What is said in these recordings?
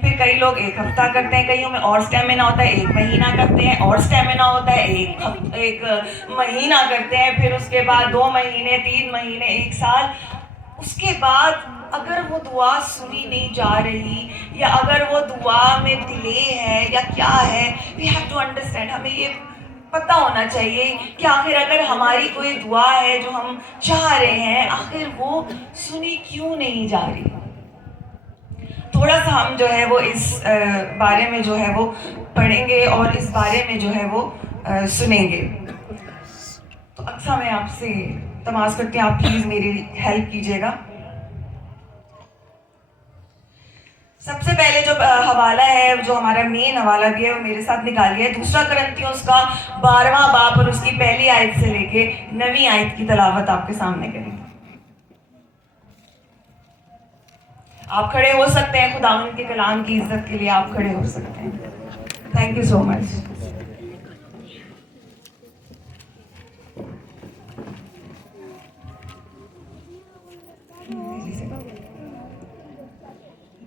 پھر کئی لوگ 1 ہفتہ کرتے ہیں، کئیوں میں اور اسٹیمنا ہوتا ہے 1 مہینہ کرتے ہیں، اور اسٹیمنا ہوتا ہے 1 مہینہ کرتے ہیں، پھر اس کے بعد 2 مہینے، 3 مہینے، 1 سال. اس کے بعد اگر وہ دعا سنی نہیں جا رہی یا اگر وہ دعا میں ڈیلے ہے یا کیا ہے، we have to understand. ہمیں یہ پتہ ہونا چاہیے کہ آخر اگر ہماری کوئی دعا ہے جو ہم چاہ رہے ہیں، آخر وہ سنی کیوں نہیں جا رہی. تھوڑا سا ہم جو ہے وہ اس بارے میں جو ہے وہ پڑھیں گے اور اس بارے میں جو ہے وہ سنیں گے. تو اکثر میں آپ سے تماس کرتی ہوں، آپ پلیز میری ہیلپ کیجیے گا. سب سے پہلے جو حوالہ ہے، جو ہمارا مین حوالہ بھی ہے، وہ میرے ساتھ نکالیے. 2 کرنتھیوں اس کا 12واں باب اور اس کی پہلی آیت سے لے کے 9ویں آیت کی تلاوت آپ کے سامنے کریں. آپ کھڑے ہو سکتے ہیں، خداوند کے کلام کی عزت کے لیے آپ کھڑے ہو سکتے ہیں. تھینک یو سو مچ.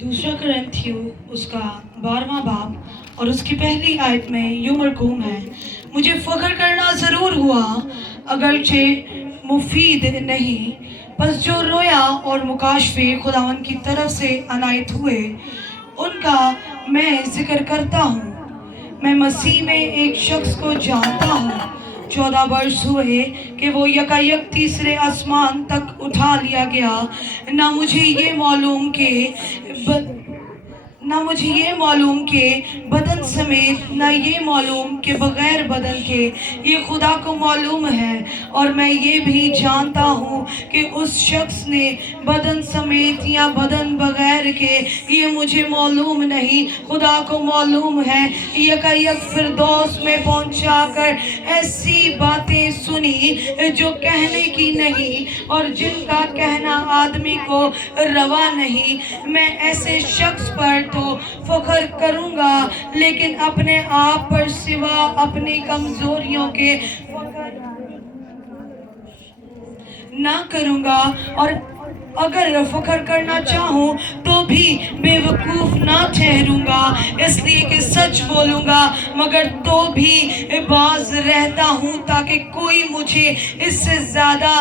دوسرا کرنتھیوں اس کا 12واں باب اور اس کی پہلی آیت میں یوں مرقوم ہے: مجھے فخر کرنا ضرور ہوا اگرچہ مفید نہیں، بس جو رویا اور مکاشفے خداوند کی طرف سے عنایت ہوئے ان کا میں ذکر کرتا ہوں. میں مسیح میں ایک شخص کو جانتا ہوں. 14 برس ہوئے کہ وہ یکایک تیسرے آسمان تک اٹھا لیا گیا. نہ مجھے یہ معلوم کہ بدن سمیت، نہ یہ معلوم کہ بغیر بدن کے، یہ خدا کو معلوم ہے. اور میں یہ بھی جانتا ہوں کہ اس شخص نے بدن سمیت یا بدن بغیر کے، یہ مجھے معلوم نہیں، خدا کو معلوم ہے. یکایک فردوس میں پہنچا کر ایسی باتیں سنی جو کہنے کی نہیں اور جن کا کہنا آدمی کو روا نہیں. میں ایسے شخص پر تو فخر کروں گا، لیکن اپنے آپ پر سوا اپنی کمزوریوں کے فخر نہ کروں گا. اور اگر فخر کرنا چاہوں تو بھی بے وقوف نہ ٹھہروں گا، اس لیے کہ سچ بولوں گا مگر تو بھی باز رہتا ہوں تاکہ کوئی مجھے اس سے زیادہ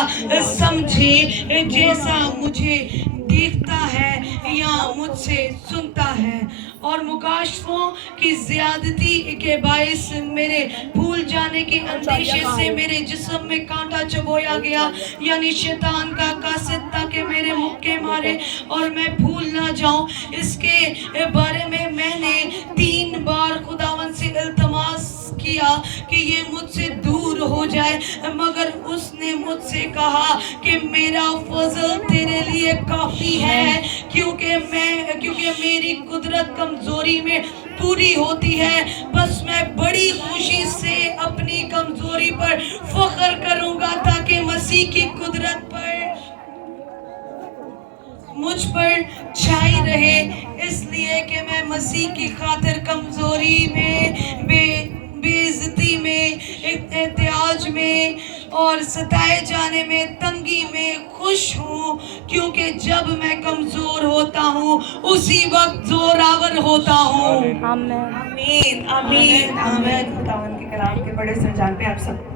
سمجھے جیسا مجھے دیکھتا ہے یا مجھ سے سنتا ہے. اور مکاشفوں کی زیادتی کے باعث میرے بھول جانے کے اندیشے سے میرے جسم میں کانٹا چبویا گیا، یعنی شیطان کا قاصد تھا کہ میرے مکے مارے اور میں بھول نہ جاؤں. اس کے بارے میں نے 3 بار خداوند سے التماس کیا کہ یہ مجھ سے دور ہو جائے، مگر اس نے مجھ سے کہا کہ میرا فضل تیرے لیے کافی ہے، کیونکہ میری قدرت کمزوری میں پوری ہوتی ہے. بس میں بڑی خوشی سے اپنی کمزوری پر فخر کروں گا تاکہ مسیح کی قدرت مجھ پر چھائی رہے. اس لیے کہ میں مسیح کی خاطر کمزوری میں، بے عزتی میں، احتیاج میں اور ستائے جانے میں، تنگی میں خوش ہوں، کیونکہ جب میں کمزور ہوتا ہوں اسی وقت زوراور ہوتا ہوں. آمین آمین آمین. خداوند کے کلام کے بڑے سنجان پہ آپ سب